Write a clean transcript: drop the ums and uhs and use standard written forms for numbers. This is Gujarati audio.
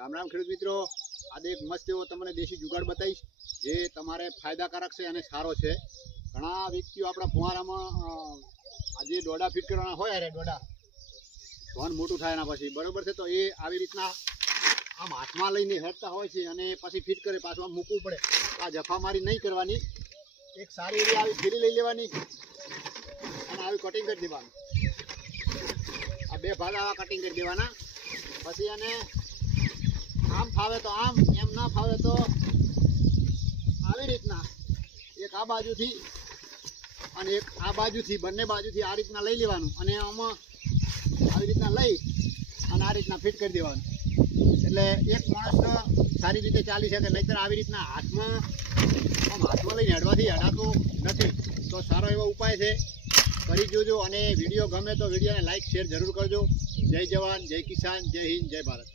રામ રામ ખેડૂત મિત્રો, આજે એક મસ્ત એવો તમને દેશી જુગાડ બતાવીશ જે તમારે ફાયદાકારક છે અને સારો છે. ઘણા વ્યક્તિઓ આપણા ફુવારામાં આજે દોડા ફિટ કરવાના હોય, અરે દોડા ધોન મોટું થાય એના પછી બરોબર છે, તો એ આવી રીતના આમ હાથમાં લઈને હેડતા હોય છે અને પછી ફિટ કરે, પાછું આમ મૂકવું પડે. આ જફામારી નહીં કરવાની, એક સારી એવી આવી ફેરી લઈ લેવાની અને આવી કટિંગ કરી દેવાનું. આ બે ભાગ આવા કટિંગ કરી દેવાના. પછી એને આમ ફાવે તો આમ, એમ ના ફાવે તો આવી રીતના એક આ બાજુથી અને એક આ બાજુથી, બંને બાજુથી આ રીતના લઈ લેવાનું અને આમાં આવી રીતના લઈ અને આ રીતના ફિટ કરી દેવાનું. એટલે એક માણસ સારી રીતે ચાલી શકે. નહીંતર આવી રીતના હાથમાં લઈને હેડવાથી હેડાતું નથી. તો સારો એવો ઉપાય છે, કરી જોજો. અને વિડીયો ગમે તો વિડીયોને લાઈક શેર જરૂર કરજો. જય જવાન, જય કિસાન, જય હિન્દ, જય ભારત.